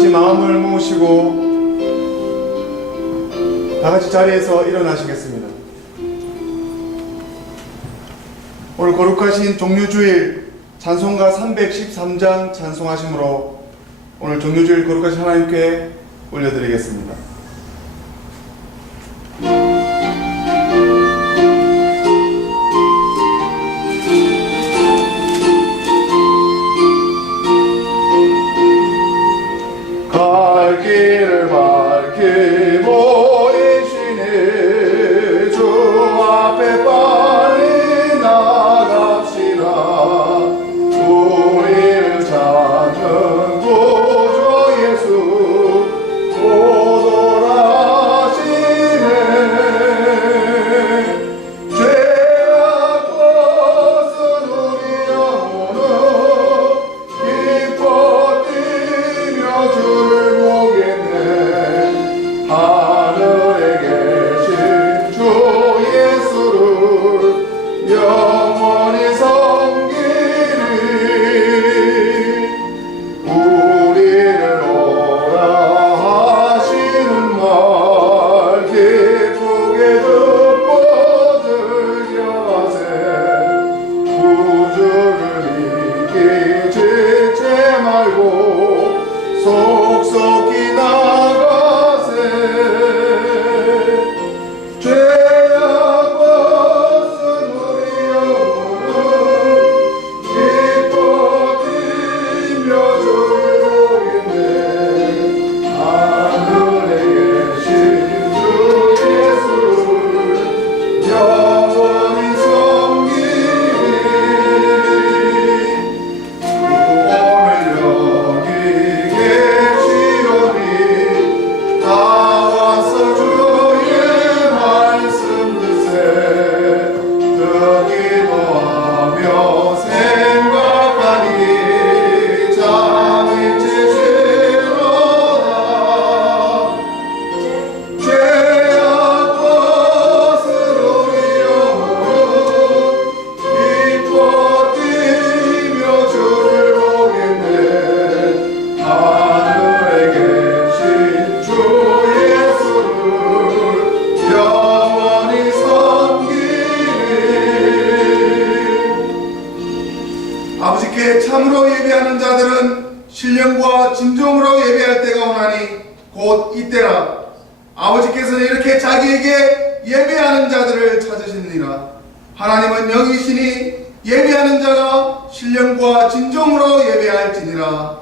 같이 마음을 모으시고 다 같이 자리에서 일어나시겠습니다. 오늘 거룩하신 종료주일 찬송가 313장 찬송하심으로 오늘 종료주일 거룩하신 하나님께 올려드리겠습니다. 갈 길을 밝히 보이시니 주 앞에 빨리 나갑시다. 우리를 찾는 구주 예수 오돌아시네. 죄악 벗은 우리 영혼은 기뻐 뛰며 주를 보겠네. 하늘에 계신 주 예수를 영원히 섬기리. 우리를 오라 하시는 말 기쁘게 듣고 즐겨하세. 구주를 믿기 지체 말고 속속히 나가세. 죄악 벗은 우리 영혼은 기뻐 뛰며 주를 보겠네. 하늘에 계신 주 예수를 영원히 섬기리. 오늘 여기 계시오니 다 와서 주의 말씀 듣세. 듣기도하며 생각하니 잠이 치시로다. 죄악 벗은 우리 영혼은 기뻐 뛰며 주를 보겠네. 하늘에 계신 주 예수를 영원히 섬기리. 아버지께 참으로 예배하는 자들은 신령과 진정으로 예배할 때가 오나니 곧 이때라. 아버지께서는 이렇게 자기에게 예배하는 자들을 찾으시느니라. 하나님은 영이시니 예배하는 자가 신령과 진정으로 예배할지니라.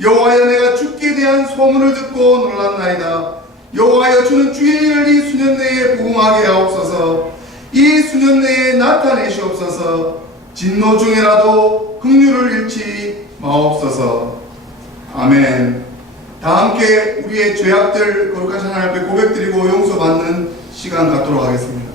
여호와여, 내가 주께 대한 소문을 듣고 놀랐나이다. 여호와여, 주는 주의 일을 이 수년 내에 부응하게 하옵소서. 이 수년 내에 나타내시옵소서. 진노 중에라도 긍휼을 잃지 마옵소서. 아멘. 다 함께 우리의 죄악들 거룩하신 하나님 앞에 고백드리고 용서받는 시간 갖도록 하겠습니다.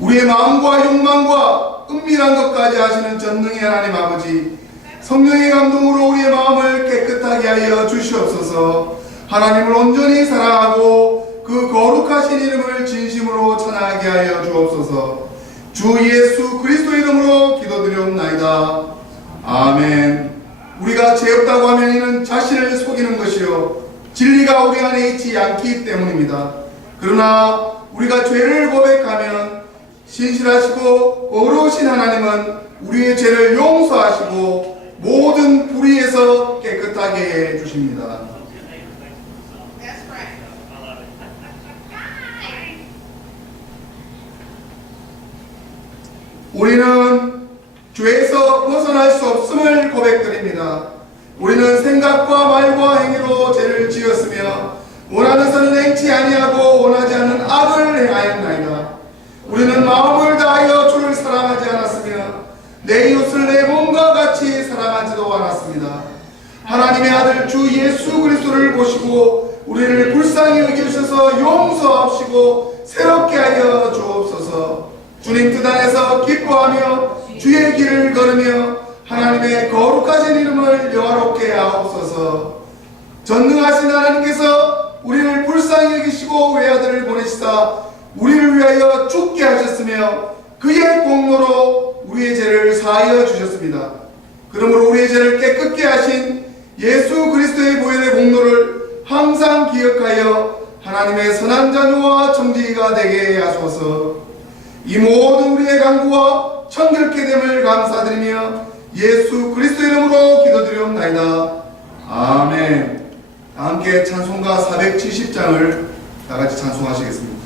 우리의 마음과 욕망과 은밀한 것까지 하시는 전능의 하나님 아버지, 성령의 감동으로 우리의 마음을 깨끗하게 하여 주시옵소서. 하나님을 온전히 사랑하고 그 거룩하신 이름을 진심으로 찬양하게 하여 주옵소서. 주 예수 그리스도 이름으로 기도드리옵나이다. 아멘. 우리가 죄 없다고 하면 이는 자신을 속이는 것이요 진리가 우리 안에 있지 않기 때문입니다. 그러나 우리가 죄를 고백하면 신실하시고 의로우신 하나님은 우리의 죄를 용서하시고 모든 불의에서 깨끗하게 해 주십니다. 우리는 죄에서 벗어날 수 없음을 고백드립니다. 우리는 생각과 말과 행위로 죄를 지었으며 원하는 선은 행치 아니하고 원하지 않는 악을 행하였나이다. 우리는 마음을 다하여 주를 사랑하지 않았으며 내 이웃을 내 몸과 같이 사랑하지도 않았습니다. 하나님의 아들 주 예수 그리스도를 보시고 우리를 불쌍히 여기셔서 용서하시고 새롭게 하여 주옵소서. 주님 뜻 안에서 기뻐하며 주의 길을 걸으며 하나님의 거룩하신 이름을 영화롭게 하옵소서. 전능하신 하나님께서 우리를 불쌍히 여기시고 외아들을 보내시사 우리를 위하여 죽게 하셨으며 그의 공로로 우리의 죄를 사하여 주셨습니다. 그러므로 우리의 죄를 깨끗게 하신 예수 그리스도의 보혈의 공로를 항상 기억하여 하나님의 선한 자녀와 청지기가 되게 하소서. 이 모든 우리의 간구와 청결케 됨을 감사드리며 예수 그리스도의 이름으로 기도드리옵나이다. 아멘. 함께 찬송가 470장을 다 같이 찬송하시겠습니다.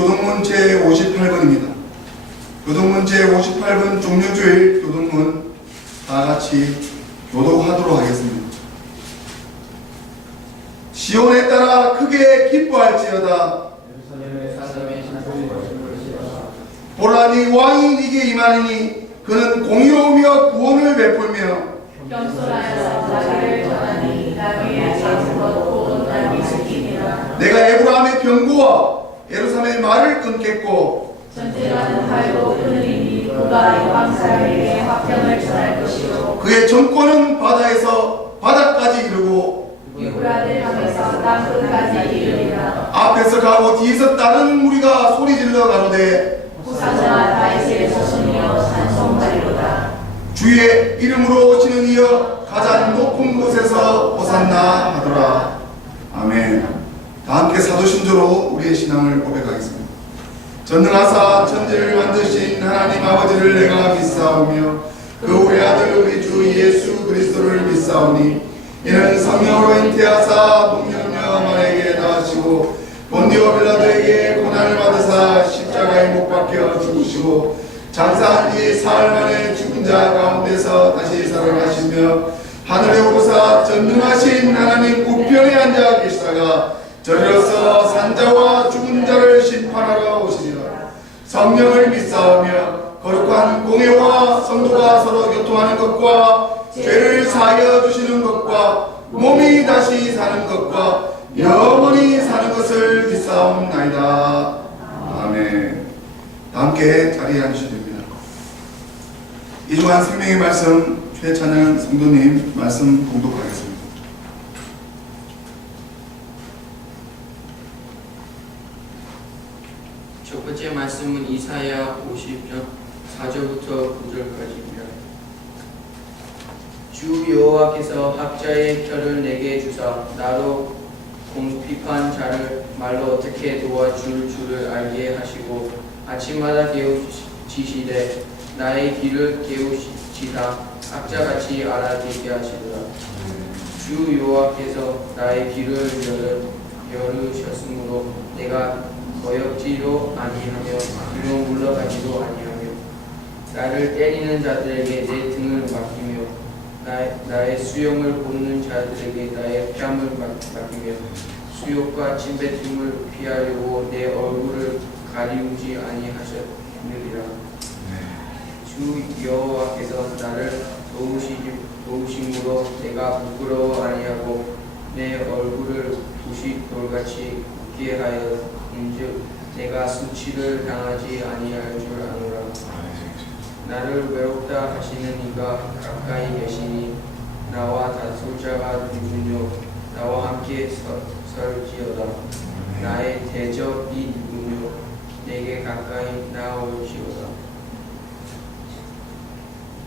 교동문 제58번입니다. 교동문 제58번 종료주일 교동문 다같이 교독하도록 하겠습니다. 시온에 따라 크게 기뻐할지어다. 보라 네 왕이 네게 임하리니 그는 공의로우며 구원을 베풀며 겸손하여서 자기를 전하니 나귀의 하나님의 말을 끊겠고 전쟁하는 팔도 끊으리니 그가 이방 사람에게 화평을 전할 것이요 그의 정권은 바다에서 바다까지 이르고 유브라데 강에서 땅 끝까지 이르리라. 앞에서 가고 뒤에서 다른 무리가 소리질러 가로되 호산나 다윗의 자손이여 찬송하리로다. 주의 이름으로 오시는 이여 가장 높은 곳에서 호산나 하더라. 아멘. 다 함께 사도신조로 우리의 신앙을 고백하겠습니다. 전능하사 천지를 만드신 하나님 아버지를 내가 믿사오며 그 우리 아들 우리 주 예수 그리스도를 믿사오니 이는 성령으로 잉태하사 동정녀 마리아에게 낳으시고 본디오 빌라도에게 고난을 받으사 십자가에 못 박혀 죽으시고 장사한 뒤 사흘 만에 죽은 자 가운데서 다시 살아나시며 하늘에 오르사 전능하신 하나님 우편에 앉아 계시다가 저리로서 산자와 죽은 자를 심판하러 오시리라. 성령을 믿사오며 거룩한 공회와 성도가 서로 교통하는 것과 죄를 사하여 주시는 것과 몸이 다시 사는 것과 영원히 사는 것을 믿사옵나이다. 아멘. 함께 자리에 앉으셔야 됩니다. 이 주간 생명의 말씀 최찬양 성도님 말씀 봉독하겠습니다. 첫 번째 말씀은 이사야 50장 4절부터 9절까지입니다. 주 여호와께서 학자의 혀를 내게 주사 나로 공핍한 자를 말로 어떻게 도와줄 줄을 알게 하시고 아침마다 깨우치시되 나의 길을 깨우치다 학자같이 알아듣게 하시더라. 주 여호와께서 나의 길을 열으셨으므로 내가 거역지도 아니하며 뒤로 물러가지도 아니하며 나를 때리는 자들에게 내 등을 맡기며 나의 수용을 뽑는 자들에게 나의 뺨을 맡기며 수욕과 침뱉음을 피하려고 내 얼굴을 가리우지 아니하셨느니라. 주 여호와께서 나를 도우심으로 내가 부끄러워 아니하고 내 얼굴을 부시 돌같이 굳게 하였은즉 내가 수치를 당하지 아니할 줄 아노라. 나를 외롭다 하시는 이가 가까이 계시니 나와 다툴 자가 누구뇨. 나와 함께 설지어다. 나의 대적이 누구뇨. 내게 가까이 나올지어다.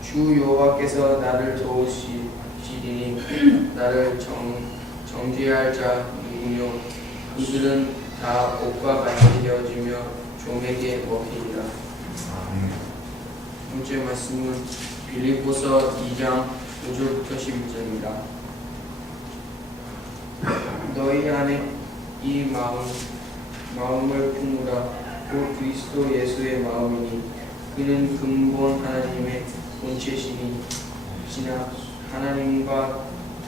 주 여호와께서 나를 도우시리니 나를 정죄할 자 누구뇨. 그들은 다 옷과 같이 되어지며 종에게 먹히리라. 두 번째 말씀은 빌립보서 2장 5절부터 11절입니다. 너희 안에 이 마음을 품으라. 곧 그리스도 예수의 마음이니 그는 근본 하나님의 본체시니 하나님과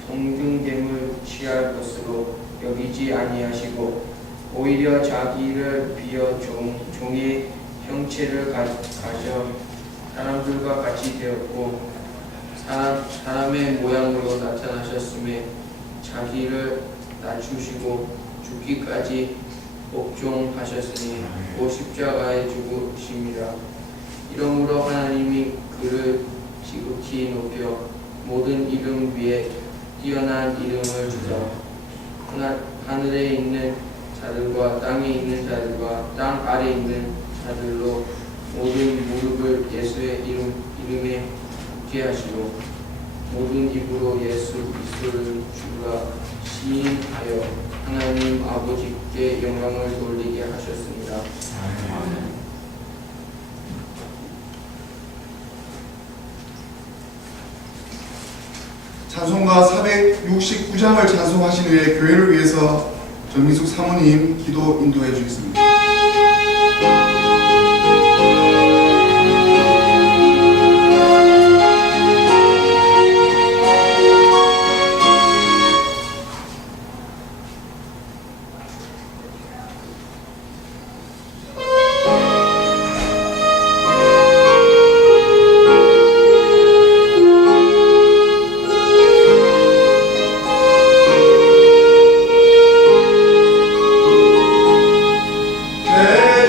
동등됨을 취할 것으로 여기지 아니하시고 오히려 자기를 비어 종의 형체를 가져 사람들과 같이 되었고 사람의 모양으로 나타나셨음에 자기를 낮추시고 죽기까지 복종하셨으니 곧 십자가에 죽으심이라. 이러므로 하나님이 그를 지극히 높여 모든 이름 위에 뛰어난 이름을 주사 하늘에 있는 자들과 땅에 있는 자들과 땅 아래에 있는 자들로 모든 무릎을 예수의 이름에 굳게 하시고 모든 입으로 예수 그리스도를 주라 시인하여 하나님 아버지께 영광을 돌리게 하셨습니다. 찬송가 469장을 찬송하신 후에 교회를 위해서 정민숙 사모님 기도 인도해 주겠습니다. 네.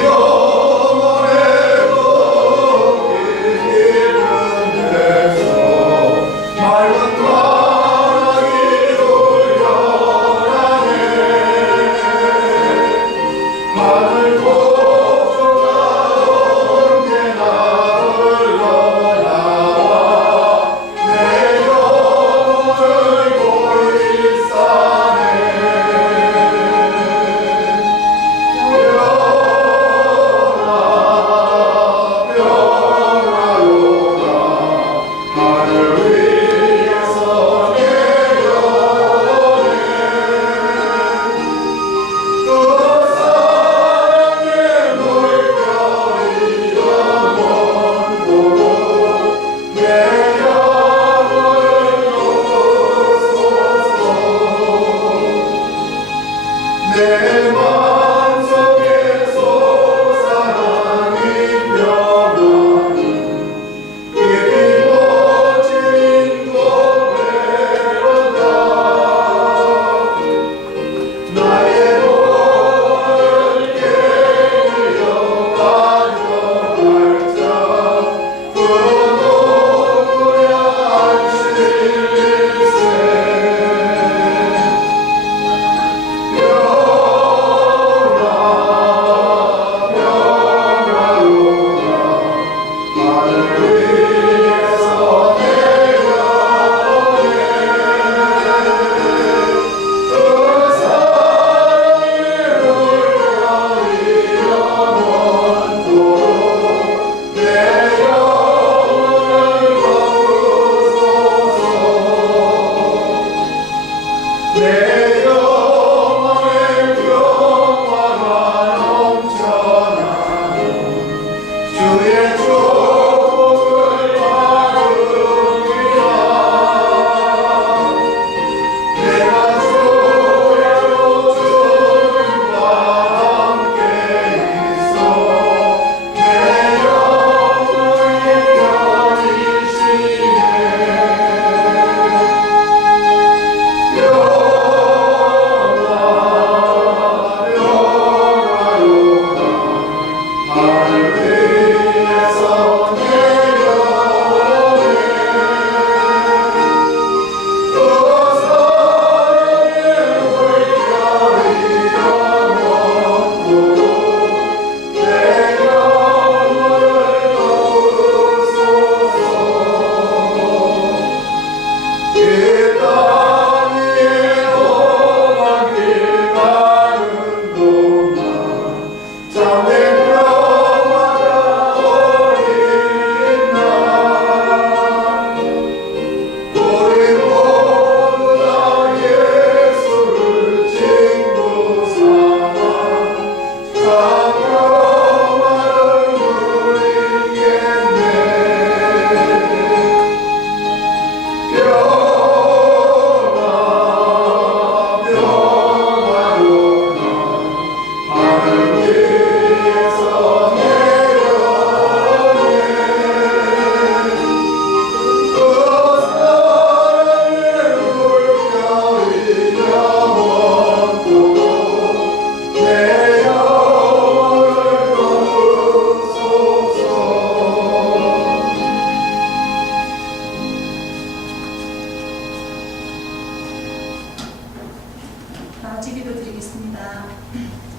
다 같이 기도드리겠습니다.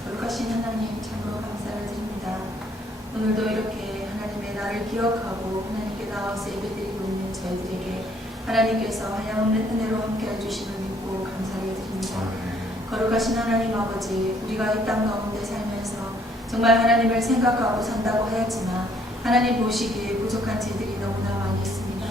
거룩하신 하나님 참으로 감사를 드립니다. 오늘도 이렇게 하나님의 나를 기억하고 하나님께 나와서 예배드리고 있는 저희들에게 하나님께서 한량없는 은혜로 함께해 주심을 믿고 감사를 드립니다. 거룩하신 하나님 아버지, 우리가 이 땅 가운데 살면서 정말 하나님을 생각하고 산다고 하였지만 하나님 보시기에 부족한 죄들이 너무나 많이 있습니다.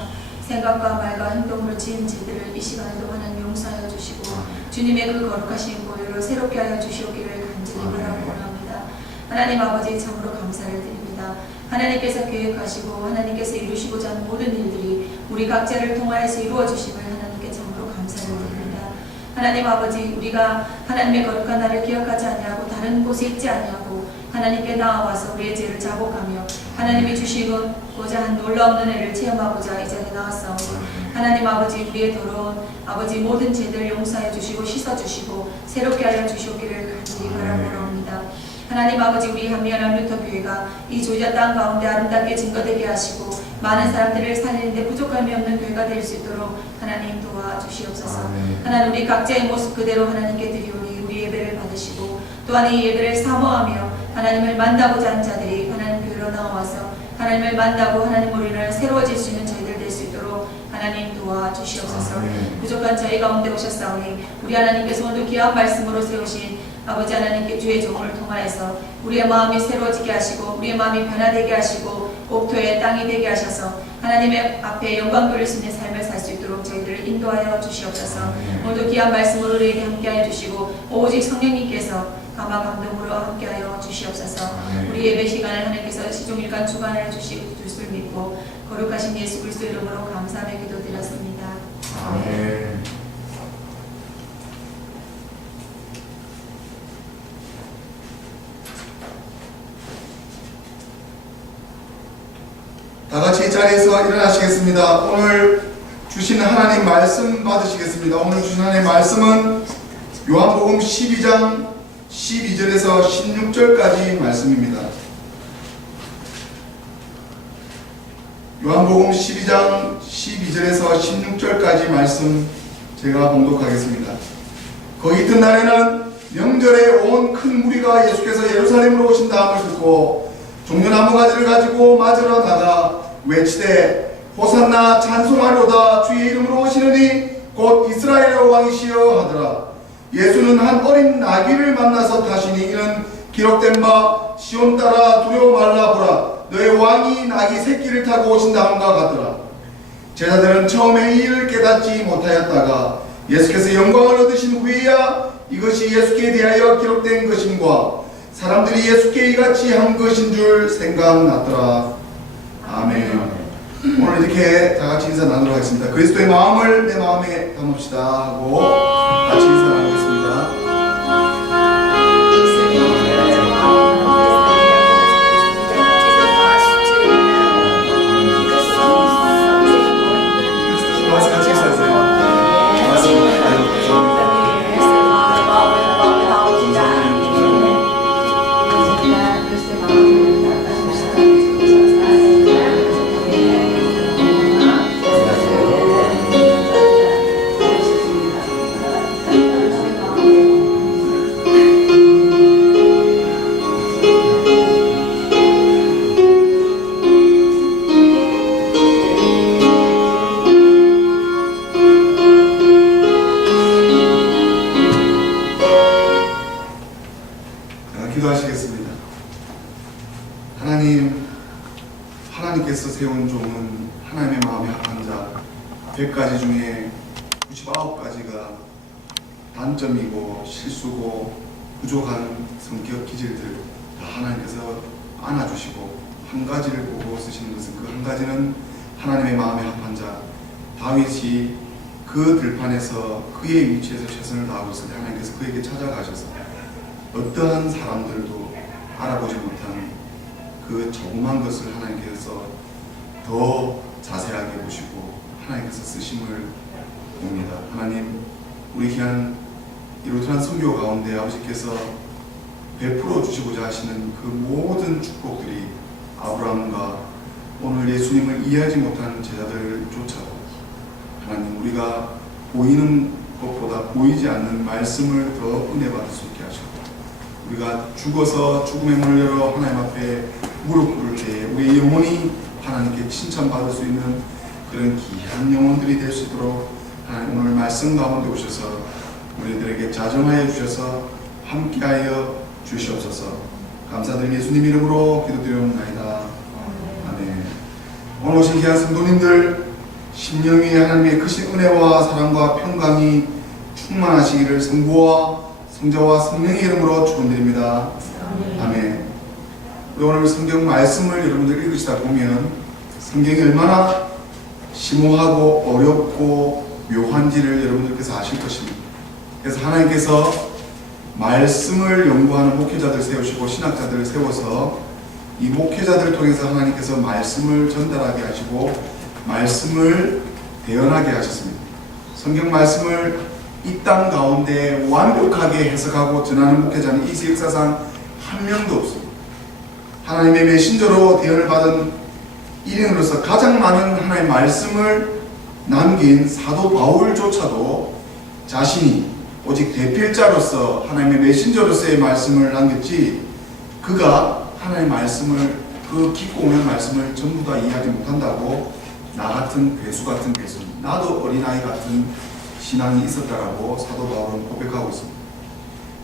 생각과 말과 행동으로 지은 죄들을 이 시간에도 하나님 용서하여 주시고 주님의 그 거룩하신 보혈로 새롭게 하여 주시오기를 간절히 바라고 원합니다. 하나님 아버지 참으로 감사를 드립니다. 하나님께서 계획하시고 하나님께서 이루시고자 하는 모든 일들이 우리 각자를 통하여서 이루어주심을 하나님께 참으로 감사를 드립니다. 하나님 아버지, 우리가 하나님의 거룩한 날을 기억하지 아니하고 다른 곳에 있지 아니하고 하나님께 나와서 우리의 죄를 자복하며 하나님이 주시고자 한 놀라운 은혜를 체험하고자 이 자리에 나왔사오니 하나님 아버지, 우리의 더러운 아버지 모든 죄들을 용서해 주시고 씻어주시고 새롭게 하여 주시오기를 간절히 바라옵나옵니다. 하나님 아버지, 우리 한미연합 루터교회가 이 조지아 땅 가운데 아름답게 증거되게 하시고 많은 사람들을 살리는데 부족함이 없는 교회가 될 수 있도록 하나님 도와주시옵소서. 하나님, 우리 각자의 모습 그대로 하나님께 드리오니 우리 예배를 받으시고 또한 이 예배를 사모하며 하나님을 만나고자 하는 자들이 하나님 교회로 나와서 하나님을 만나고 하나님으로 인하여 새로워질 수 있는 저희들 될 수 있도록 하나님 도와주시옵소서. 부족한 저희 가운데 오셨사오니 우리 하나님께서 오늘 귀한 말씀으로 세우신 아버지 하나님께 주의 종을 통하여서 우리의 마음이 새로워지게 하시고 우리의 마음이 변화되게 하시고 옥토의 땅이 되게 하셔서 하나님의 앞에 영광 돌릴 수 있는 삶을 살 수 있도록 저희들을 인도하여 주시옵소서. 오늘도 귀한 말씀으로 우리에게 함께하여 주시고 오직 성령님께서 감화 감동으로 함께하여 주시옵소서. 우리 예배 시간을 하나님께서 시종일관 주관하여 주실 줄 믿고 거룩하신 예수 그리스도 이름으로 감사하며 기도드렸습니다. 아멘. 다 같이 이 자리에서 일어나시겠습니다. 오늘 주신 하나님 말씀 받으시겠습니다. 오늘 주신 하나님 말씀은 요한복음 12장 12절에서 16절까지 말씀입니다. 요한복음 12장 12절에서 16절까지 말씀 제가 봉독하겠습니다. 그 이튿날에는 명절에 온 큰 무리가 예수께서 예루살렘으로 오신다함을 듣고 종려나무 가지를 가지고 맞으러 나가 외치되 호산나 찬송하려다 주의 이름으로 오시느니 곧 이스라엘의 왕이시여 하더라. 예수는 한 어린 나귀를 만나서 타시니 이는 기록된 바 시온 따라 두려워 말라 보라 너의 왕이 나귀 새끼를 타고 오신다 함과 같더라. 제자들은 처음에 이 일을 깨닫지 못하였다가 예수께서 영광을 얻으신 후에야 이것이 예수께 대하여 기록된 것임과 사람들이 예수께 이같이 한 것인 줄 생각났더라. 아멘. 오늘 이렇게 다 같이 인사 나누도록 하겠습니다. 그리스도의 마음을 내 마음에 담읍시다 하고 같이 인사 나누겠습니다. 같이 인사하세요. 기도하시겠습니다. 하나님께서 세운 종은 하나님의 마음에 합한 자 100가지 중에 99가지가 단점이고 실수고 부족한 성격 기질들 다 하나님께서 안아주시고 한 가지를 보고 쓰시는 것은 그 한 가지는 하나님의 마음에 합한 자 다윗이 그 들판에서 그의 위치에서 최선을 다하고 있을 때 하나님께서 그에게 찾아가셔서 어떠한 사람들도 알아보지 못한 그 조그만 것을 하나님께서 더 자세하게 보시고 하나님께서 쓰심을 봅니다. 하나님, 우리 귀한 이 루트란 선교 가운데 아버지께서 베풀어 주시고자 하시는 그 모든 축복들이 아브라함과 오늘 예수님을 이해하지 못하는 제자들조차도 하나님, 우리가 보이는 것보다 보이지 않는 말씀을 더 은혜 받을 수 있게 하시고, 우리가 죽어서 죽음의 문을 열어 하나님 앞에 무릎 꿇을 때에 우리의 영혼이 하나님께 칭찬받을 수 있는 그런 귀한 영혼들이 될 수 있도록 하나님 오늘 말씀 가운데 오셔서 우리들에게 자정하여 주셔서 함께하여 주시옵소서. 감사드리며 예수님 이름으로 기도드리옵나이다. 아멘. 오늘 오신 귀한 성도님들, 심령 위에 하나님의 크신 은혜와 사랑과 평강이 충만하시기를 성부와 성자와 성령의 이름으로 축원드립니다. 아멘. 우리 오늘 성경 말씀을 여러분들 읽으시다 보면 성경이 얼마나 심오하고 어렵고 묘한지를 여러분들께서 아실 것입니다. 그래서 하나님께서 말씀을 연구하는 목회자들 세우시고 신학자들을 세워서 이 목회자들을 통해서 하나님께서 말씀을 전달하게 하시고 말씀을 대언하게 하셨습니다. 성경 말씀을 이 땅 가운데 완벽하게 해석하고 전하는 목회자는 이 역사상 한 명도 없습니다. 하나님의 메신저로 대언을 받은 일인으로서 가장 많은 하나님의 말씀을 남긴 사도 바울조차도 자신이 오직 대필자로서 하나님의 메신저로서의 말씀을 남겼지, 그가 하나님의 말씀을, 그 깊고 오는 말씀을 전부 다 이해하지 못한다고 나 같은 괴수 같은 괴수, 나도 어린아이 같은 신앙이 있었다라고 사도 바울은 고백하고 있습니다.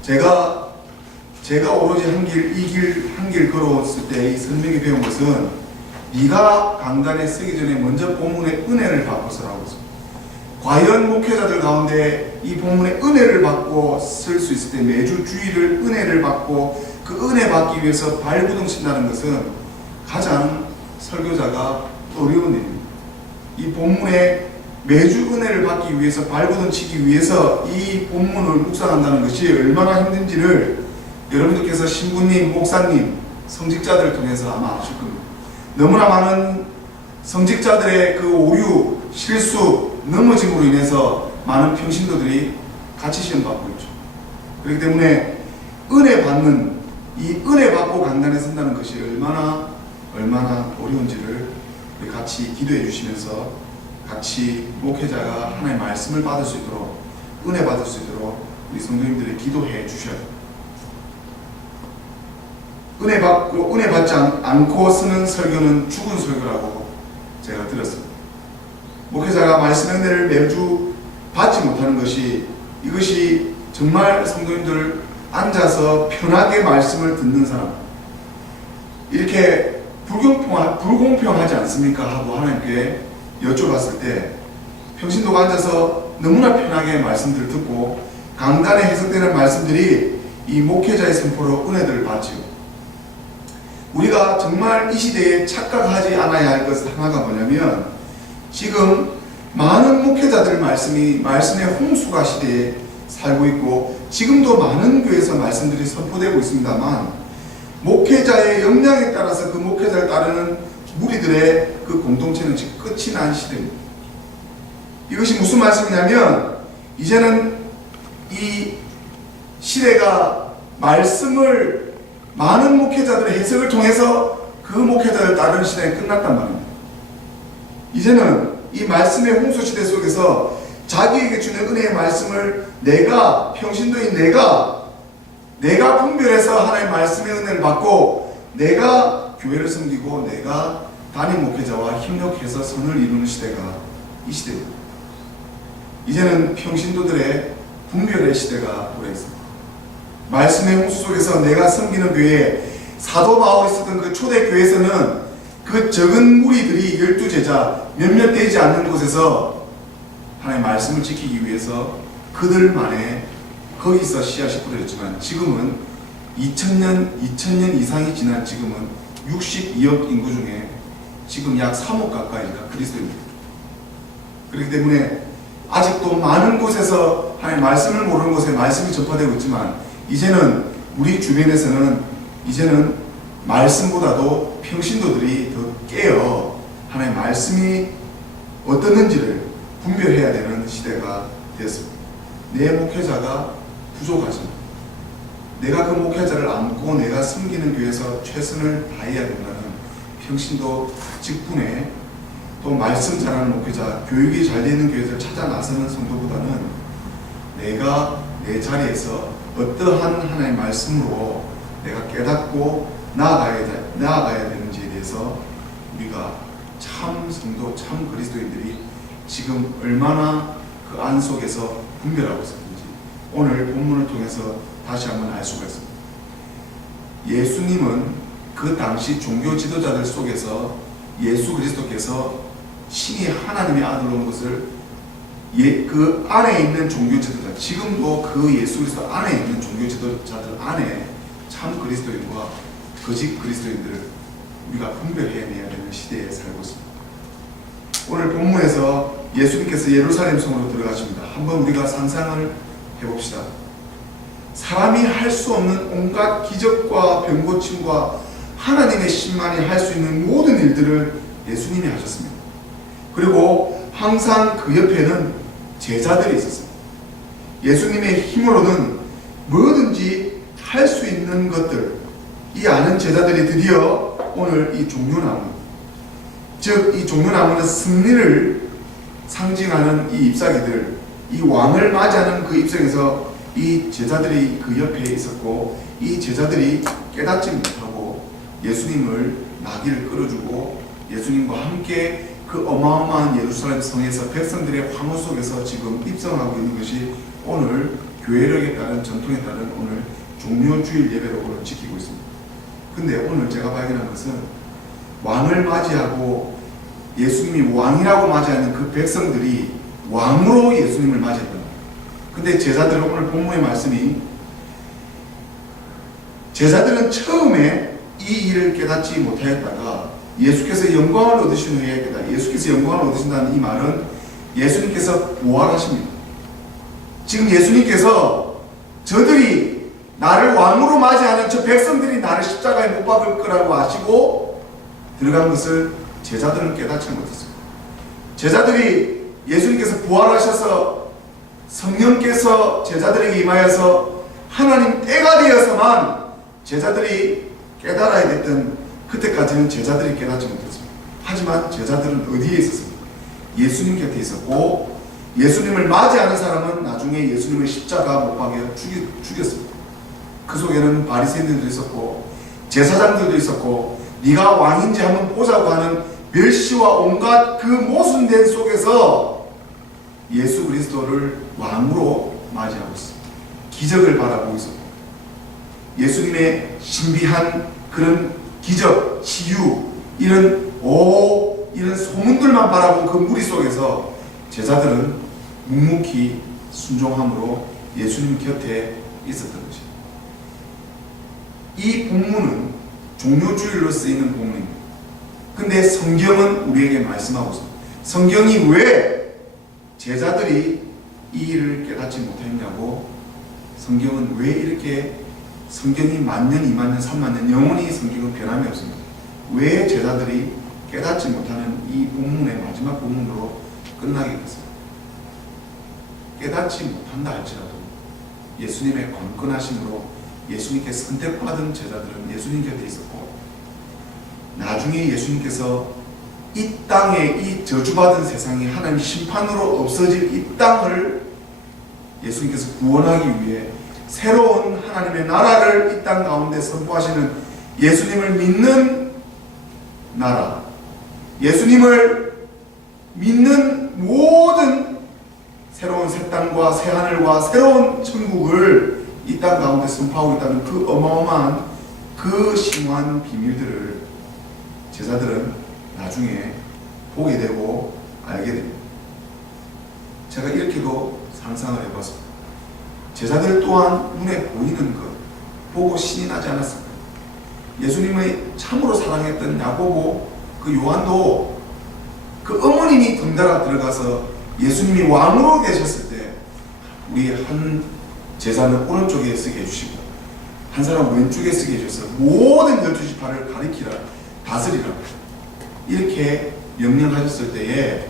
제가 오로지 한 길 걸어왔을 때 이 선생님이 배운 것은 네가 강단에 서기 전에 먼저 본문의 은혜를 받고서라고 했습니다. 과연 목회자들 가운데 이 본문의 은혜를 받고 쓸 수 있을 때 매주 주일을 은혜를 받고 그 은혜 받기 위해서 발구동 친다는 것은 가장 설교자가 어려운 일입니다. 이 본문에 매주 은혜를 받기 위해서 발구동 치기 위해서 이 본문을 묵상한다는 것이 얼마나 힘든지를 여러분들께서 신부님, 목사님, 성직자들을 통해서 아마 아실 겁니다. 너무나 많은 성직자들의 그 오류, 실수, 넘어짐으로 인해서 많은 평신도들이 같이 시험받고 있죠. 그렇기 때문에 은혜 받는, 이 은혜 받고 강단에 선다는 것이 얼마나 어려운지를 우리 같이 기도해 주시면서 같이 목회자가 하나님의 말씀을 받을 수 있도록, 은혜 받을 수 있도록 우리 성도님들이 기도해 주셔야 돼요. 은혜 받지 않고 쓰는 설교는 죽은 설교라고 제가 들었습니다. 목회자가 말씀의 은혜를 매주 받지 못하는 것이, 이것이 정말 성도님들 앉아서 편하게 말씀을 듣는 사람, 이렇게 불공평하지 않습니까? 하고 하나님께 여쭤봤을 때 평신도가 앉아서 너무나 편하게 말씀들을 듣고 강단에 해석되는 말씀들이 이 목회자의 선포로 은혜들을 받지요. 우리가 정말 이 시대에 착각하지 않아야 할 것 하나가 뭐냐면, 지금 많은 목회자들 말씀의 홍수가 시대에 살고 있고 지금도 많은 교회에서 말씀들이 선포되고 있습니다만, 목회자의 역량에 따라서 그 목회자를 따르는 무리들의 그 공동체는 지금 끝이 난 시대입니다. 이것이 무슨 말씀이냐면, 이제는 이 시대가 말씀을 많은 목회자들의 해석을 통해서 그 목회자를 따르는 시대는 끝났단 말입니다. 이제는 이 말씀의 홍수 시대 속에서 자기에게 주는 은혜의 말씀을 내가, 평신도인 내가 분별해서 하나님의 말씀의 은혜를 받고 내가 교회를 섬기고 내가 담임 목회자와 협력해서 선을 이루는 시대가 이 시대입니다. 이제는 평신도들의 분별의 시대가 오래 있습니다. 말씀의 홍수 속에서 내가 섬기는 교회에, 사도 바울이 있었던 그 초대 교회에서는 그 적은 무리들이 12제자 몇몇 되지 않는 곳에서 하나님의 말씀을 지키기 위해서 그들만의 거기서 씨앗이 뿌려졌지만, 지금은 2000년 이상이 지난 지금은 62억 인구 중에 지금 약 3억 가까이가 그리스도입니다. 그렇기 때문에 아직도 많은 곳에서 하나님의 말씀을 모르는 곳에 말씀이 전파되고 있지만, 이제는 우리 주변에서는 이제는 말씀보다도 평신도들이 더 깨어 하나님의 말씀이 어떻는지를 분별해야 되는 시대가 되었습니다. 내 목회자가 부족하지만 내가 그 목회자를 안고 내가 섬기는 교회에서 최선을 다해야 된다는 평신도 직분에, 또 말씀 잘하는 목회자, 교육이 잘 되는 교회에서 찾아 나서는 성도보다는 내가 내 자리에서 어떠한 하나님의 말씀으로 내가 깨닫고 나아가야 되는지에 대해서 우리가 참 성도, 참 그리스도인들이 지금 얼마나 그 안 속에서 분별하고 있었는지 오늘 본문을 통해서 다시 한번 알 수가 있습니다. 예수님은 그 당시 종교 지도자들 속에서 예수 그리스도께서 신이 하나님의 아들로 온 것을 그 안에 있는 종교 지도자, 지금도 그 예수 그리스도 안에 있는 종교 지도자들 안에 참 그리스도인과 거짓 그리스도인들을 우리가 분별해내야 되는 시대에 살고 있습니다. 오늘 본문에서 예수님께서 예루살렘 성으로 들어가십니다. 한번 우리가 상상을 해봅시다. 사람이 할 수 없는 온갖 기적과 병고침과 하나님의 신만이 할 수 있는 모든 일들을 예수님이 하셨습니다. 그리고 항상 그 옆에는 제자들이 있었습니다. 예수님의 힘으로는 뭐든지 할 수 있는 것들, 이 아는 제자들이 드디어 오늘 이 종려나무, 즉 이 종려나무는 승리를 상징하는 이 잎사귀들, 이 왕을 맞이하는 그 잎사귀에서 이 제자들이 그 옆에 있었고, 이 제자들이 깨닫지 못하고 예수님을 나귀를 끌어주고 예수님과 함께 그 어마어마한 예루살렘 성에서 백성들의 황호 속에서 지금 입성하고 있는 것이 오늘 교회력에 따른 전통에 따른 오늘 종료주일 예배로 오늘 지키고 있습니다. 근데 오늘 제가 발견한 것은 왕을 맞이하고 예수님이 왕이라고 맞이하는 그 백성들이 왕으로 예수님을 맞이했던 거예요. 근데 제자들은 오늘 본문의 말씀이 제자들은 처음에 이 일을 깨닫지 못하였다가 예수께서 영광을 얻으신 후에 예수께서 영광을 얻으신다는 이 말은 예수님께서 부활하십니다. 지금 예수님께서 저들이 나를 왕으로 맞이하는 저 백성들이 나를 십자가에 못 박을 거라고 아시고 들어간 것을 제자들은 깨닫지 못했습니다. 제자들이 예수님께서 부활하셔서 성령께서 제자들에게 임하여서 하나님 때가 되어서만 제자들이 깨달아야 됐던 그때까지는 제자들이 깨닫지 못했습니다. 하지만 제자들은 어디에 있었습니까? 예수님 곁에 있었고 예수님을 맞이하는 사람은 나중에 예수님의 십자가 못 박여 죽였습니다. 그 속에는 바리새인들도 있었고 제사장들도 있었고 네가 왕인지 한번 보자고 하는 멸시와 온갖 그 모순된 속에서 예수 그리스도를 왕으로 맞이하고 있습니다. 기적을 바라보고 있었고 예수님의 신비한 그런 기적, 치유 이런 소문들만 바라본 그 무리 속에서 제자들은 묵묵히 순종함으로 예수님 곁에 있었던 것입니다. 이 본문은 종료주일로 쓰이는 본문입니다. 근데 성경은 우리에게 말씀하고 있습니다. 성경이 왜 제자들이 이 일을 깨닫지 못했냐고, 성경은 왜 이렇게 성경이 만년, 2만년, 3만년 영원히 성경은 변함이 없습니다. 왜 제자들이 깨닫지 못하는 이 본문의 마지막 본문으로 끝나게 됐습니다. 깨닫지 못한다 할지라도 예수님의 권권하심으로 예수님께서 선택받은 제자들은 예수님 곁에 있었고 나중에 예수님께서 이 땅에 이 저주받은 세상이 하나님 심판으로 없어질 이 땅을 예수님께서 구원하기 위해 새로운 하나님의 나라를 이 땅 가운데 선포하시는 예수님을 믿는 나라, 예수님을 믿는 모든 새로운 새 땅과 새 하늘과 새로운 천국을 이 땅 가운데 선포하고 있다는 그 어마어마한 그 심오한 비밀들을 제자들은 나중에 보게 되고 알게 됩니다. 제가 이렇게도 상상을 해봤습니다. 제자들 또한 눈에 보이는 것 보고 신이 나지 않았습니다. 예수님의 참으로 사랑했던 야고보, 그 요한도 그 어머님이 덩달아 들어가서 예수님이 왕으로 계셨을 때 우리 한 제자는 오른쪽에 쓰게 해주시고 한 사람 왼쪽에 쓰게 해주셔서 모든 12지파를 가리키라, 다스리라 이렇게 명령하셨을 때에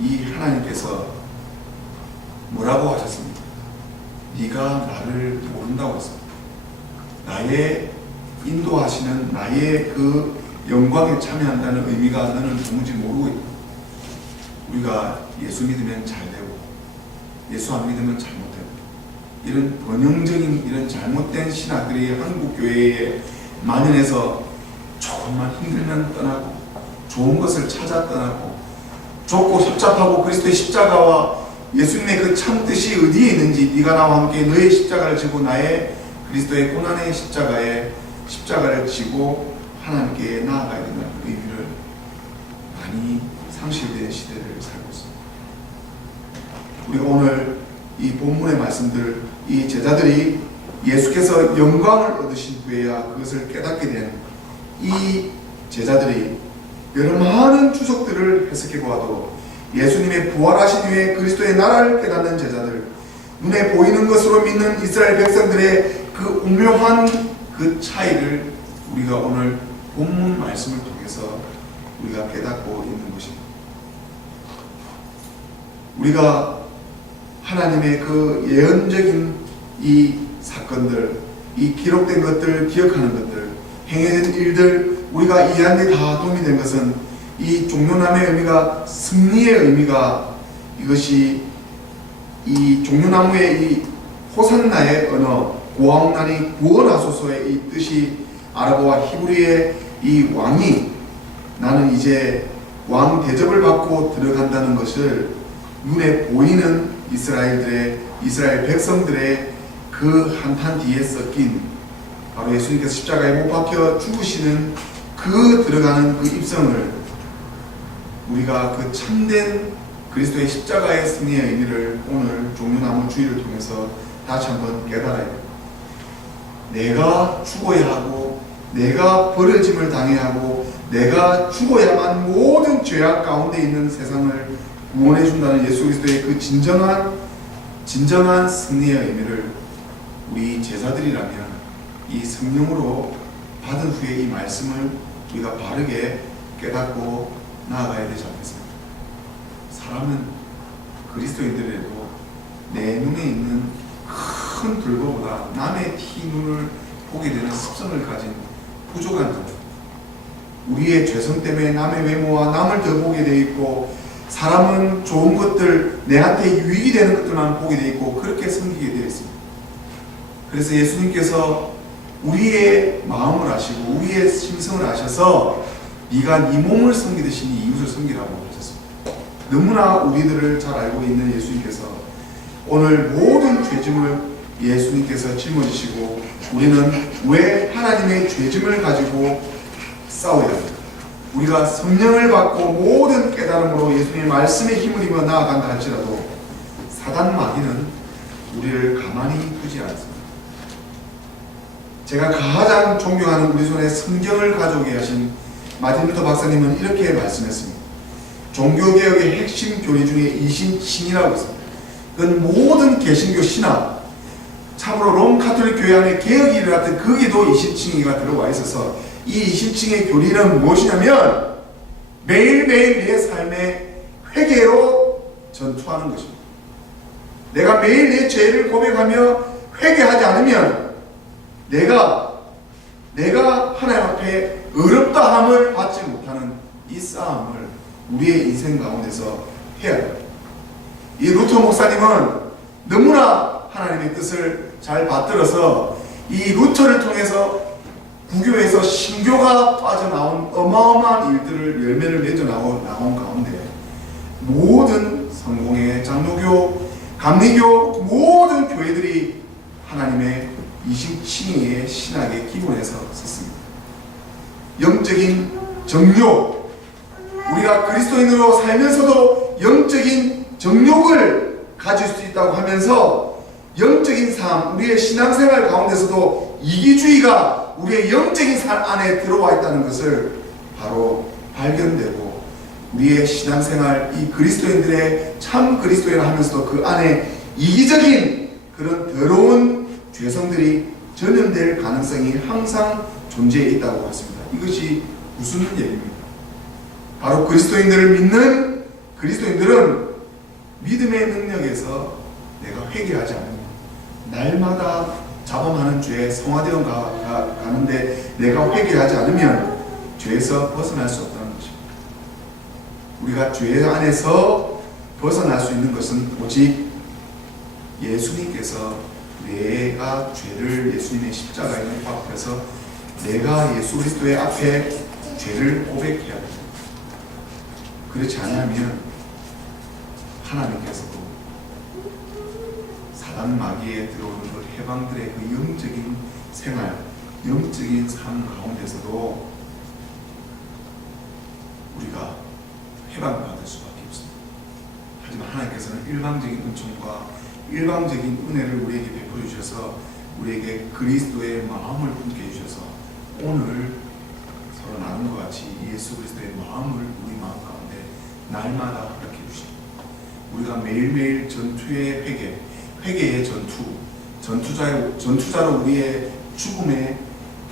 이 하나님께서 뭐라고 하셨습니까? 네가 나를 모른다고 했습니다. 나의 인도하시는 나의 그 영광에 참여한다는 의미가 너는 도무지 모르고 있다. 우리가 예수 믿으면 잘 되고 예수 안 믿으면 잘못된 이런 번영적인 이런 잘못된 신학들이 한국 교회에 만연해서 조금만 힘들면 떠나고 좋은 것을 찾아 떠나고 좁고 협잡하고 그리스도의 십자가와 예수님의 그 참 뜻이 어디에 있는지 네가 나와 함께 너의 십자가를 지고 나의 그리스도의 고난의 십자가를 지고 하나님께 나아가야 된다는 의미를 많이 상실된 시대를 살고 있습니다. 우리가 오늘 이 본문의 말씀들, 이 제자들이 예수께서 영광을 얻으신 후에야 그것을 깨닫게 된 이 제자들이 여러 많은 주석들을 해석해 보아도 예수님의 부활하신 후에 그리스도의 나라를 깨닫는 제자들, 눈에 보이는 것으로 믿는 이스라엘 백성들의 그 오묘한 그 차이를 우리가 오늘 본문 말씀을 통해서 우리가 깨닫고 있는 것입니다. 우리가 하나님의 그 예언적인 이 사건들, 이 기록된 것들, 기억하는 것들, 행해진 일들, 우리가 이해하는 데 다 도움이 된 것은 이 종려나무의 의미가 승리의 의미가 이것이 이 종려나무의 이 호산나의 언어 고아옵나니 구원하소서의 이 뜻이 아랍어와 히브리의 이 왕이 나는 이제 왕 대접을 받고 들어간다는 것을 눈에 보이는 이스라엘 백성들의 그 한탄 뒤에 섞인 바로 예수님께서 십자가에 못 박혀 죽으시는 그 들어가는 그 입성을 우리가 그 참된 그리스도의 십자가의 승리의 의미를 오늘 종려나무 주의를 통해서 다시 한번 깨달아야 됩니다. 내가 죽어야 하고 내가 버려짐을 당해야 하고 내가 죽어야만 모든 죄악 가운데 있는 세상을 구원해 준다는 예수 그리스도의 그 진정한 승리의 의미를 우리 제자들이라면 이 성령으로 받은 후에 이 말씀을 우리가 바르게 깨닫고 나아가야 되지 않겠습니까? 사람은 그리스도인들에도 내 눈에 있는 큰 불보보다 남의 티 눈을 보게 되는 습성을 가진 부족한 자, 우리의 죄성 때문에 남의 외모와 남을 더 보게 되어 있고 사람은 좋은 것들, 내한테 유익이 되는 것들만 보게 되어 있고 그렇게 섬기게 되어 있습니다. 그래서 예수님께서 우리의 마음을 아시고 우리의 심성을 아셔서 네가 네 몸을 섬기듯이 네 이웃을 섬기라고 하셨습니다. 너무나 우리들을 잘 알고 있는 예수님께서 오늘 모든 죄짐을 예수님께서 짊어지시고 우리는 왜 하나님의 죄짐을 가지고 싸워야 합니까? 우리가 성령을 받고 모든 깨달음으로 예수님의 말씀에 힘을 입어 나아간다 할지라도 사단 마귀는 우리를 가만히 두지 않습니다. 제가 가장 존경하는 우리 손에 성경을 가져오게 하신 마틴 루터 박사님은 이렇게 말씀했습니다. 종교개혁의 핵심 교리 중에 이신칭이라고 있습니다. 그건 모든 개신교 신학, 참으로 롬 카톨릭 교회 안에 개혁이 일어났던 거기도 이신칭이가 들어와 있어서 이 이신칭의 교리는 무엇이냐면 매일매일 내 삶의 회개로 전투하는 것입니다. 내가 매일 내 죄를 고백하며 회개하지 않으면 내가 하나님 앞에 어렵다함을 받지 못하는 이 싸움을 우리의 인생 가운데서 해야 됩니다. 이 루터 목사님은 너무나 하나님의 뜻을 잘 받들어서 이 루터를 통해서 구교에서 신교가 빠져나온 어마어마한 일들을 열매를 맺어 나온 가운데 모든 성공회, 장로교, 감리교 모든 교회들이 하나님의 이신칭의의 신학의 기본에서 섰습니다. 영적인 정욕, 우리가 그리스도인으로 살면서도 영적인 정욕을 가질 수 있다고 하면서 영적인 삶, 우리의 신앙생활 가운데서도 이기주의가 우리의 영적인 삶 안에 들어와 있다는 것을 바로 발견되고 우리의 신앙생활, 이 그리스도인들의 참 그리스도인을 하면서도 그 안에 이기적인 그런 더러운 죄성들이 전염될 가능성이 항상 존재해 있다고 했습니다. 이것이 무슨 얘기입니까? 바로 그리스도인들을 믿는 그리스도인들은 믿음의 능력에서 내가 회개하지 않으면 날마다 자범하는 죄에 성화되어 가는데 내가 회개하지 않으면 죄에서 벗어날 수 없다는 것입니다. 우리가 죄 안에서 벗어날 수 있는 것은 오직 예수님께서 내가 죄를 예수님의 십자가에 못 박혀서 내가 예수 그리스도의 앞에 죄를 고백해야 됩니다. 그렇지 않으면 하나님께서도 사단 마귀에 들어오는 그 해방들의 그 영적인 생활, 영적인 삶 가운데서도 우리가 해방받을 수밖에 없습니다. 하지만 하나님께서는 일방적인 은총과 일방적인 은혜를 우리에게 베풀어 주셔서 우리에게 그리스도의 마음을 품게 해주셔서 오늘 서로 나눈 것 같이 예수 그리스도의 마음을 우리 마음 가운데 날마다 허락해 주십니다. 우리가 매일매일 전투의 회개의 전투자로 우리의 죽음에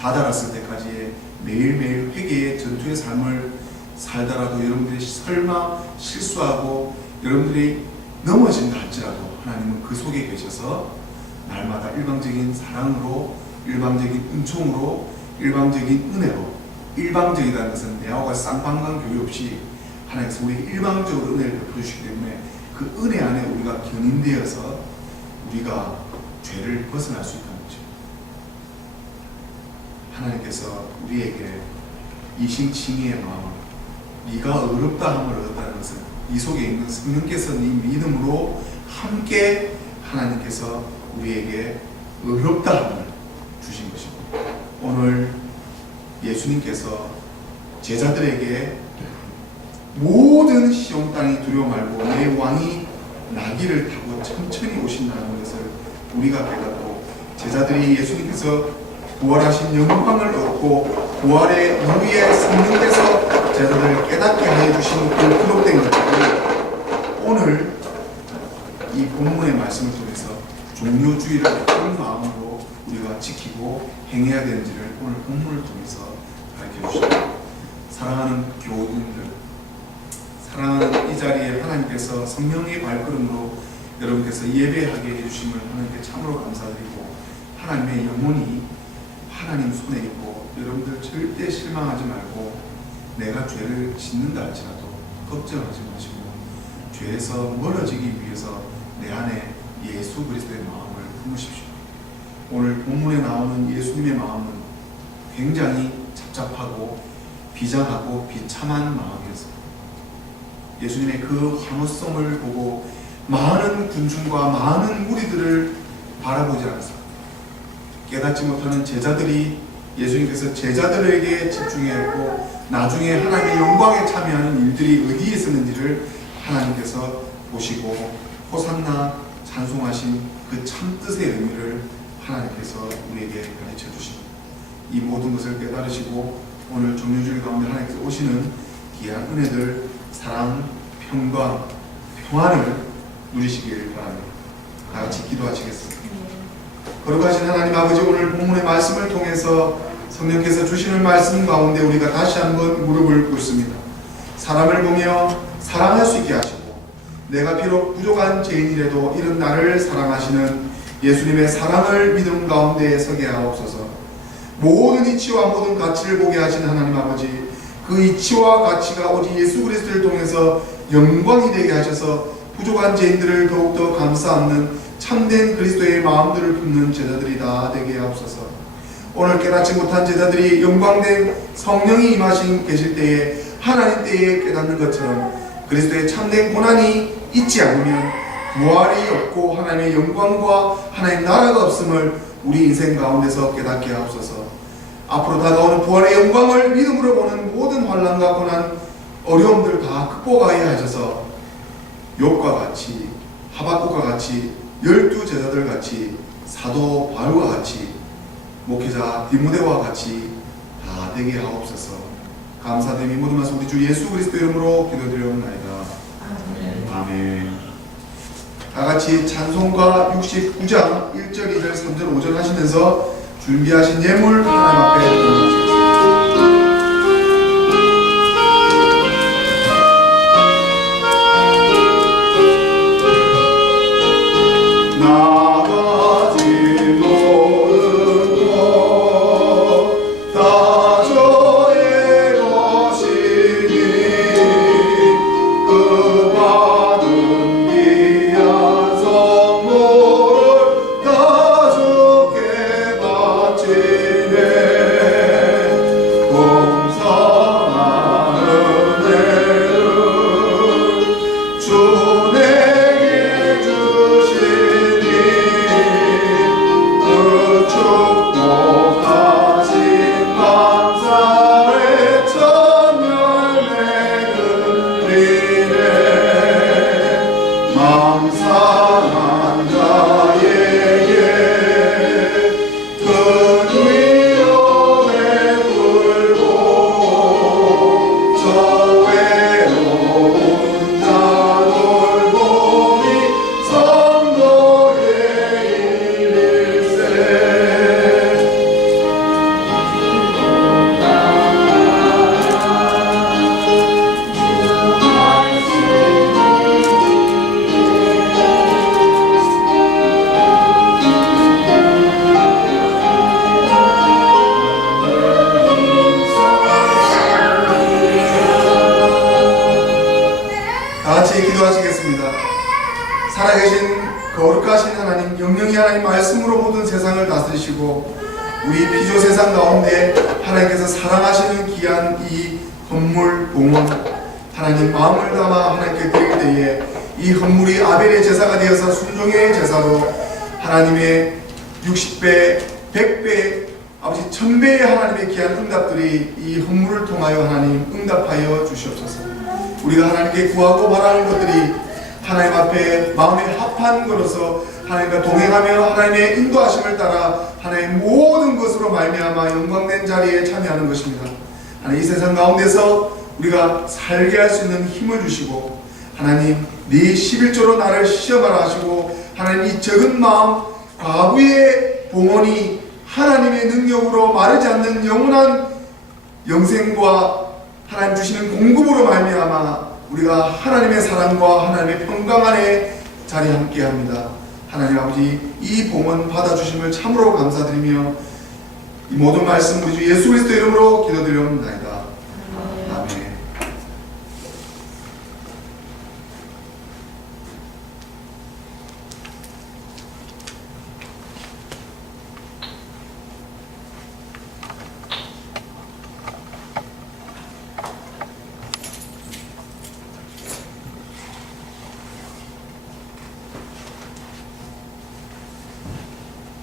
다다랐을 때까지의 매일매일 회개의 전투의 삶을 살다라도 여러분들이 설마 실수하고 여러분들이 넘어진다 할지라도 하나님은 그 속에 계셔서 날마다 일방적인 사랑으로, 일방적인 은총으로, 일방적인 은혜로, 일방적이라는 것은 내하고 쌍방간 교류 없이 하나님께서 우리 일방적으로 은혜를 베풀어 주시기 때문에 그 은혜 안에 우리가 견인되어서 우리가 죄를 벗어날 수 있다는 거죠. 하나님께서 우리에게 이신칭의의 마음, 네가 어렵다 함을 얻었다는 것은 이 속에 있는 성령께서 네 믿음으로 함께 하나님께서 우리에게 어렵다 함을 주신 것입니다. 오늘 예수님께서 제자들에게 모든 시온 땅이 두려워 말고 내 왕이 나귀를 타고 천천히 오신다는 것을 우리가 깨닫고 제자들이 예수님께서 부활하신 영광을 얻고 부활의 이후에 성령께서 제자들을 깨닫게 해주신 그 기록된 것들을 오늘 이 본문의 말씀을 통해서 종료주의를 어떤 마음으로 우리가 지키고 행해야 되는지를 오늘 본문을 통해서 가르쳐 주십니다. 사랑하는 교우님들, 사랑하는 이 자리에 하나님께서 성령의 발걸음으로 여러분께서 예배하게 해주심을 하나님께 참으로 감사드리고 하나님의 영혼이 하나님 손에 있고 여러분들 절대 실망하지 말고 내가 죄를 짓는다 할지라도 걱정하지 마시고 죄에서 멀어지기 위해서 내 안에 예수 그리스도의 마음을 품으십시오. 오늘 본문에 나오는 예수님의 마음은 굉장히 답답하고 비장하고 비참한 마음이었습니다. 예수님의 그 환호성을 보고 많은 군중과 많은 무리들을 바라보지 않았습니다. 깨닫지 못하는 제자들이 예수님께서 제자들에게 집중했고 나중에 하나님의 영광에 참여하는 일들이 어디에 있었는지를 하나님께서 보시고 호산나 찬송하신 그 참뜻의 의미를 하나님께서 우리에게 가르쳐 주십니다. 이 모든 것을 깨달으시고 오늘 종료주일 가운데 하나님께서 오시는 귀한 은혜들, 사랑, 평강, 평안을 누리시길 바랍니다. 다 같이 기도하시겠습니다. 거룩하신 하나님 아버지, 오늘 본문의 말씀을 통해서 성령께서 주시는 말씀 가운데 우리가 다시 한번 무릎을 꿇습니다. 사람을 보며 사랑할 수 있게 하시고 내가 비록 부족한 죄인이라도 이런 나를 사랑하시는 예수님의 사랑을 믿음 가운데 서게 하옵소서. 모든 이치와 모든 가치를 보게 하신 하나님 아버지, 그 이치와 가치가 오직 예수 그리스도를 통해서 영광이 되게 하셔서 부족한 죄인들을 더욱더 감싸안는 참된 그리스도의 마음들을 품는 제자들이 다 되게 하옵소서. 오늘 깨닫지 못한 제자들이 영광된 성령이 임하신 계실 때에 하나님 때에 깨닫는 것처럼 그리스도의 참된 고난이 있지 않으면 부활이 없고 하나님의 영광과 하나님의 나라가 없음을 우리 인생 가운데서 깨닫게 하옵소서. 앞으로 다가오는 부활의 영광을 믿음으로 보는 모든 환난과 고난, 어려움들 다 극복하여 하셔서 욥과 같이, 하박국과 같이, 12제자들 같이, 사도 바울과 같이, 목회자 디모데와 같이 다 되게 하옵소서. 감사드리며 모든 말씀 우리 주 예수 그리스도 이름으로 기도드리옵나이다. 아멘. 다같이 찬송가 69장 1절, 2절, 3절, 5절 하시면서 준비하신 예물 하나님 앞에 드리겠습니다. 그 받은 귀한 선물 살아계신 거룩하신 하나님, 영영이 하나님 말씀으로 모든 세상을 다스리시고 우리 피조 세상 가운데 하나님께서 사랑하시는 귀한 이 헌물 봉헌, 하나님 마음을 담아 하나님께 드릴 때에 이 헌물이 아벨의 제사가 되어서 순종의 제사로 하나님의 60배, 100배, 아버지 1000배의 하나님의 귀한 응답들이 이 헌물을 통하여 하나님 응답하여 주시옵소서. 우리가 하나님께 구하고 바라는 것들이 하나님 앞에 마음에 합한 것으로서 하나님과 동행하며 하나님의 인도하심을 따라 하나님의 모든 것으로 말미암아 영광된 자리에 참여하는 것입니다. 하나님, 이 세상 가운데서 우리가 살게 할 수 있는 힘을 주시고 하나님, 네 11조로 나를 시험하라 하시고 하나님, 이 적은 마음, 과부의 봉헌이 하나님의 능력으로 마르지 않는 영원한 영생과 하나님 주시는 공급으로 말미암아 우리가 하나님의 사랑과 하나님의 평강 안에 자리 함께합니다. 하나님 아버지, 이 봉헌 받아주심을 참으로 감사드리며 이 모든 말씀 우리 주 예수 그리스도 이름으로 기도드리옵나이다. 아멘.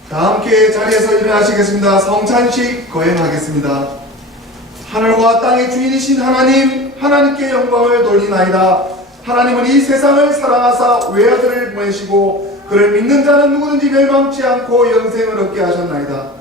다 함께 자리에서 일어나시겠습니다. 성찬식 거행하겠습니다. 하늘과 땅의 주인이신 하나님, 하나님께 영광을 돌리나이다. 하나님은 이 세상을 사랑하사 외아들을 보내시고 그를 믿는 자는 누구든지 멸망치 않고 영생을 얻게 하셨나이다.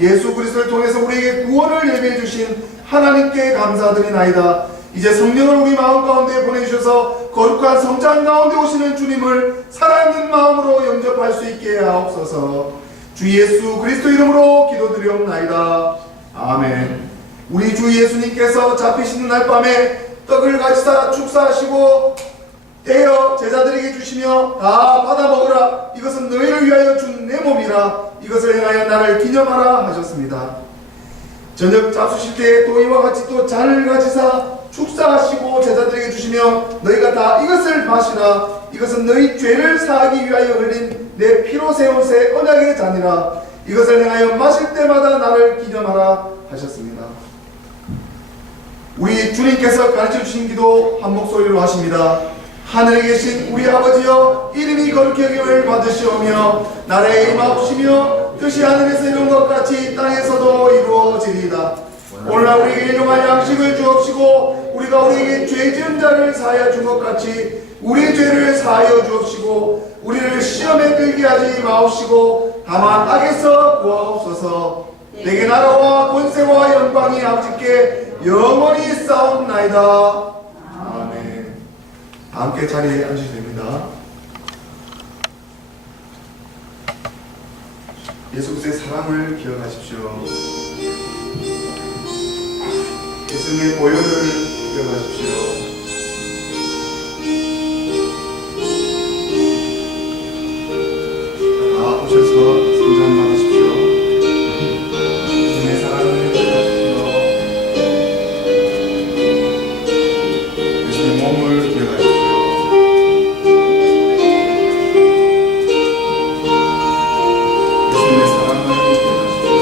예수 그리스도를 통해서 우리에게 구원을 예비해 주신 하나님께 감사드리나이다. 이제 성령을 우리 마음 가운데 보내주셔서 거룩한 성찬 가운데 오시는 주님을 살아있는 마음으로 영접할 수 있게 하옵소서. 주 예수 그리스도 이름으로 기도드리옵나이다. 아멘. 우리 주 예수님께서 잡히시는 날 밤에 떡을 가지사 축사하시고 떼어 제자들에게 주시며 다 받아 먹으라. 이것은 너희를 위하여 준 내 몸이라. 이것을 행하여 나를 기념하라 하셨습니다. 저녁 잡수실 때 또 이와 같이 또 잔을 가지사 축사하시고 제자들에게 주시며 너희가 다 이것을 마시라. 이것은 너희 죄를 사하기 위하여 흘린 내 피로 세운 새 언약의 잔이라. 이것을 행하여 마실 때마다 나를 기념하라 하셨습니다. 우리 주님께서 가르쳐 주신 기도 한 목소리로 하십니다. 하늘에 계신 우리 아버지여, 이름이 거룩히 여김을 받으시오며 나라에 임하옵시며 뜻이 하늘에서 이룬 것 같이 땅에서도 이루어지리이다. 오늘날 우리에게 일용할 양식을 주옵시고 우리가 우리에게 죄 지은 자를 사하여 준 것 같이 우리의 죄를 사하여 주옵시고 우리를 시험에 들게 하지 마옵시고 다만 악에서 구하옵소서. 내게 나라와 권세와 영광이 아버지께 영원히 싸움나이다. 아멘. 함께 자리에 앉으시면 됩니다. 예수 그리스도의 사랑을 기억하십시오. 예수님의 보혈을 기억하십시오. 다 오셔서 성전 받으십시오. 예수님의 사랑을 기억하십시오. 예수님의 몸을 기억하십시오. 예수님의 사랑을 기억하십시오.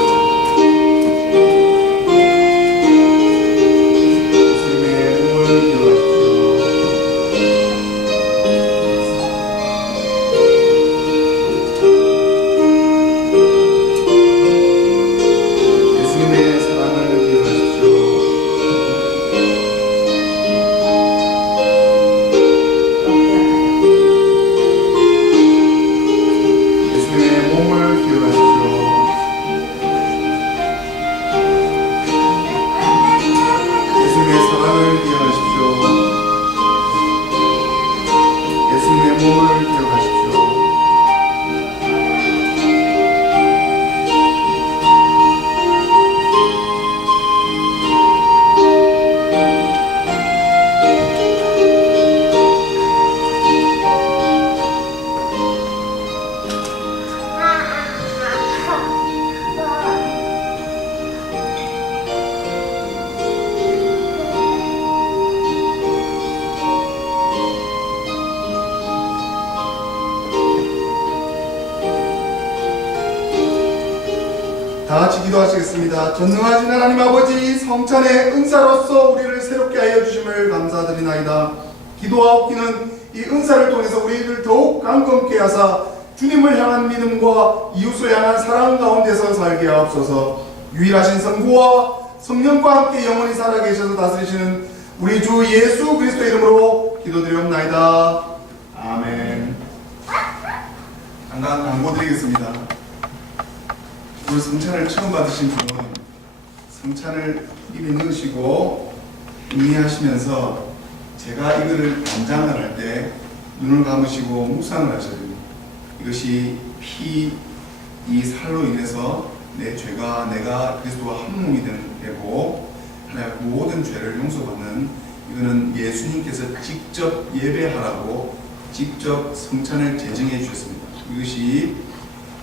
예수님의 몸을 기억하십시오. 다 같이 기도하시겠습니다. 전능하신 하나님 아버지, 성찬의 은사로서 우리를 새롭게 하여 주심을 감사드리나이다. 기도하옵기는 이 은사를 통해서 우리를 더욱 강건케 하사 주님을 향한 믿음과 이웃을 향한 사랑 가운데서 살게 하옵소서. 유일하신 성부와 성령과 함께 영원히 살아계셔서 다스리시는 우리 주 예수 그리스도의 이름으로 기도드리옵나이다. 아멘. 잠깐 광고 드리겠습니다. 오늘 성찬을 처음 받으신 분은 성찬을 입에 넣으시고 음미하시면서 제가 이거를 단장을 할 때 눈을 감으시고 묵상을 하셔야 됩니다. 이것이 이 살로 인해서 내 죄가 내가 그리스도와 한 몸이 되고 하나의 모든 죄를 용서받는, 이거는 예수님께서 직접 예배하라고 직접 성찬을 제정해 주셨습니다. 이것이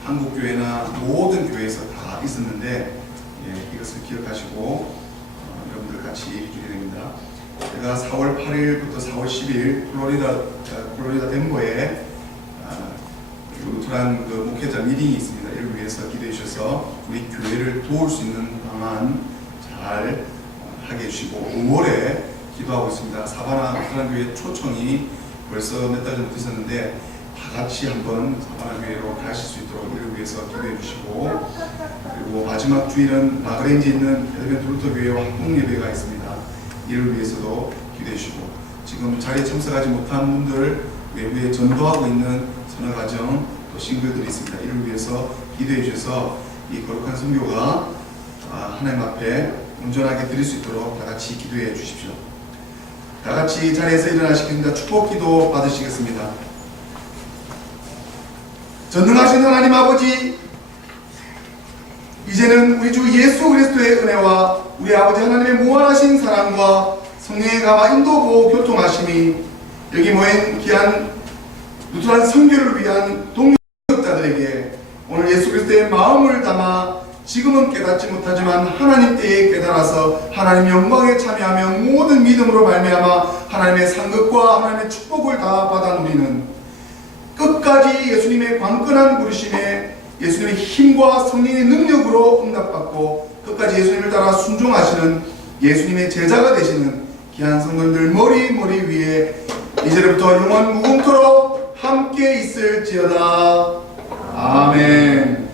한국교회나 모든 교회에서 다 있었는데 이것을 기억하시고 여러분들 같이 해주게 됩니다. 제가 4월 8일부터 4월 10일 플로리다 덴버에 루트란 목회자 미팅이 있습니다. 이를 위해서 기도해 주셔서 우리 교회를 도울 수 있는 방안 잘 하게 해주시고, 5월에 기도하고 있습니다. 사바나 루트란 교회 초청이 벌써 몇 달 전부터 있었는데 다 같이 한번 사바나 교회로 가실 수 있도록 이를 위해서 기도해 주시고, 그리고 마지막 주일은 라그랜지에 있는 에드벤트 교회와 합동 예배가 있습니다. 이를 위해서도 기도해 주시고, 지금 자리에 참석하지 못한 분들 외부에 전도하고 있는 선화 가정 또 싱글들이 있습니다. 이를 위해서 기도해 주셔서 이 거룩한 선교가 하나님 앞에 온전하게 드릴 수 있도록 다 같이 기도해 주십시오. 다 같이 자리에서 일어나시겠습니다. 축복 기도 받으시겠습니다. 전능하신 하나님 아버지, 이제는 우리 주 예수 그리스도의 은혜와 우리 아버지 하나님의 무한하신 사랑과 성령의 감화 인도보 교통하심이 여기 모인 귀한 루트란 선교를 위한 동역자들에게 오늘 예수 그리스도의 마음을 담아 지금은 깨닫지 못하지만 하나님 때에 깨달아서 하나님 영광에 참여하며 모든 믿음으로 말미암아 하나님의 상급과 하나님의 축복을 다 받아 누리는, 끝까지 예수님의 광끈한 부르심에 예수님의 힘과 성령의 능력으로 응답받고 끝까지 예수님을 따라 순종하시는 예수님의 제자가 되시는 귀한 성도님들 머리 위에 이제부터 영원 무궁토록 함께 있을지어다. 아멘.